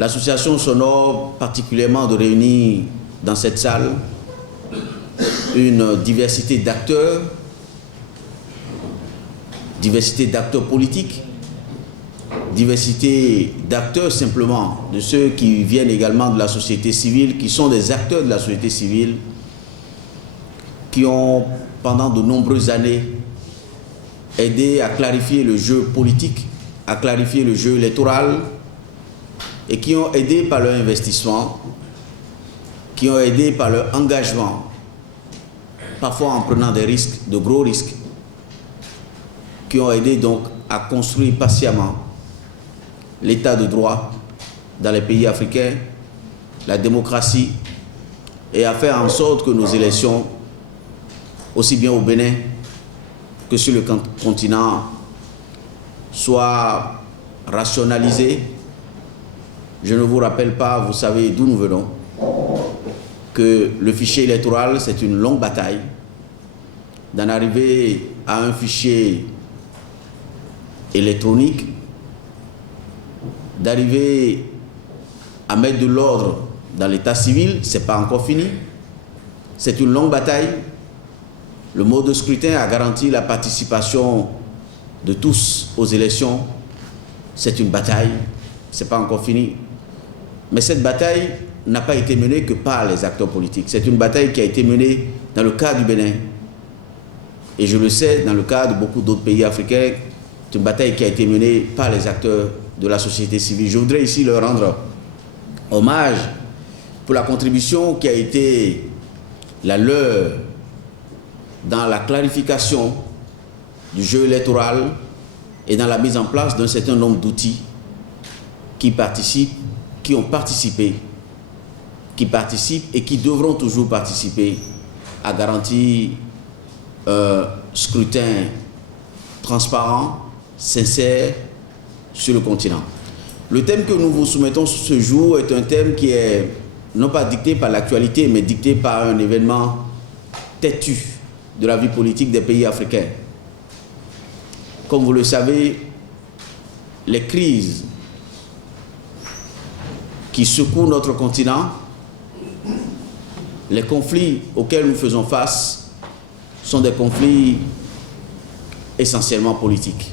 L'association s'honore particulièrement de réunir dans cette salle une diversité d'acteurs politiques, diversité d'acteurs simplement, de ceux qui viennent également de la société civile, qui sont des acteurs de la société civile, qui ont pendant de nombreuses années aidé à clarifier le jeu politique, à clarifier le jeu électoral, et qui ont aidé par leur investissement, qui ont aidé par leur engagement, parfois en prenant des risques, de gros risques, qui ont aidé donc à construire patiemment l'état de droit dans les pays africains, la démocratie, et à faire en sorte que nos élections, aussi bien au Bénin que sur le continent, soient rationalisées. Je ne vous rappelle pas, vous savez d'où nous venons, que le fichier électoral, c'est une longue bataille. D'en arriver à un fichier électronique, d'arriver à mettre de l'ordre dans l'état civil, ce n'est pas encore fini. C'est une longue bataille. Le mode de scrutin a garanti la participation de tous aux élections. C'est une bataille, ce n'est pas encore fini. Mais cette bataille n'a pas été menée que par les acteurs politiques. C'est une bataille qui a été menée dans le cas du Bénin. Et je le sais, dans le cas de beaucoup d'autres pays africains, c'est une bataille qui a été menée par les acteurs de la société civile. Je voudrais ici leur rendre hommage pour la contribution qui a été la leur dans la clarification du jeu électoral et dans la mise en place d'un certain nombre d'outils qui participent, qui ont participé, qui participent et qui devront toujours participer à garantir un scrutin transparent, sincère sur le continent. Le thème que nous vous soumettons ce jour est un thème qui est non pas dicté par l'actualité, mais dicté par un événement têtu de la vie politique des pays africains. Comme vous le savez, les crises qui secouent notre continent, les conflits auxquels nous faisons face sont des conflits essentiellement politiques.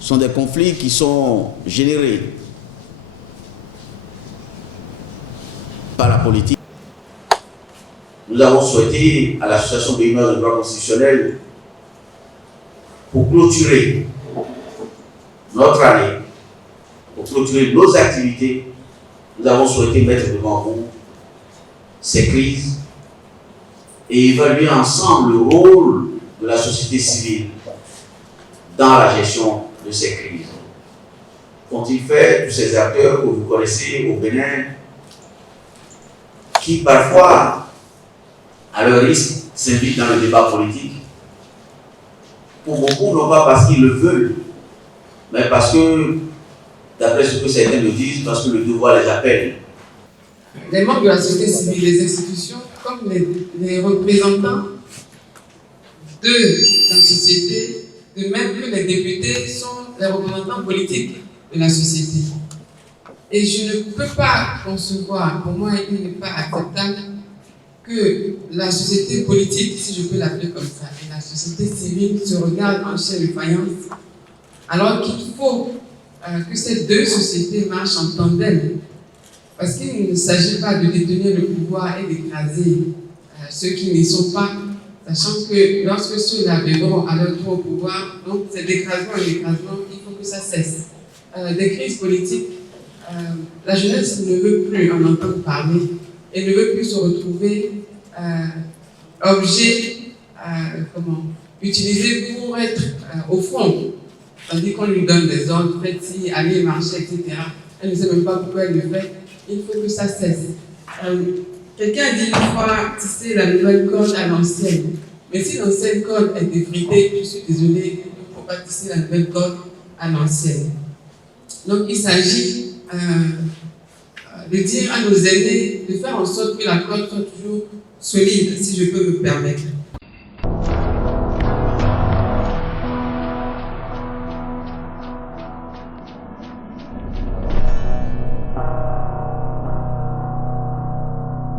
Ce sont des conflits qui sont générés par la politique. Nous avons souhaité à l'Association béninoise de droit constitutionnel, pour clôturer notre année, pour clôturer nos activités, nous avons souhaité mettre devant vous ces crises et évaluer ensemble le rôle de la société civile dans la gestion de ces crises. Qu'ont-ils fait tous ces acteurs que vous connaissez au Bénin, qui parfois, à leur risque, s'invitent dans le débat politique? Pour beaucoup, non pas parce qu'ils le veulent, mais parce que, d'après ce que certains me disent, parce que le devoir les appelle. Les membres de la société civile, les institutions, comme les représentants de la société, de même que les députés sont les représentants politiques de la société. Et je ne peux pas concevoir, pour moi, il n'est pas acceptable que la société politique, si je peux l'appeler comme ça, et la société civile se regardent en chair de faïence, alors qu'il faut que ces deux sociétés marchent en tandem. Parce qu'il ne s'agit pas de détenir le pouvoir et d'écraser ceux qui n'y sont pas, sachant que lorsque ceux-là viendront à leur tour au pouvoir, donc c'est d'écrasement et d'écrasement, il faut que ça cesse. Des crises politiques, la jeunesse ne veut plus en entendre parler et ne veut plus se retrouver objet, utilisé pour être au front, tandis qu'on lui donne des ordres, faites-ci, allez marcher, etc. Elle ne sait même pas pourquoi elle le fait. Il faut que ça cesse. Quelqu'un a dit une fois, tisser la nouvelle corde à l'ancienne. Mais si l'ancienne corde est effritée, je suis désolée, il ne faut pas tisser la nouvelle corde à l'ancienne. Donc il s'agit de dire à nos aînés de faire en sorte que la corde soit toujours solide, si je peux me permettre.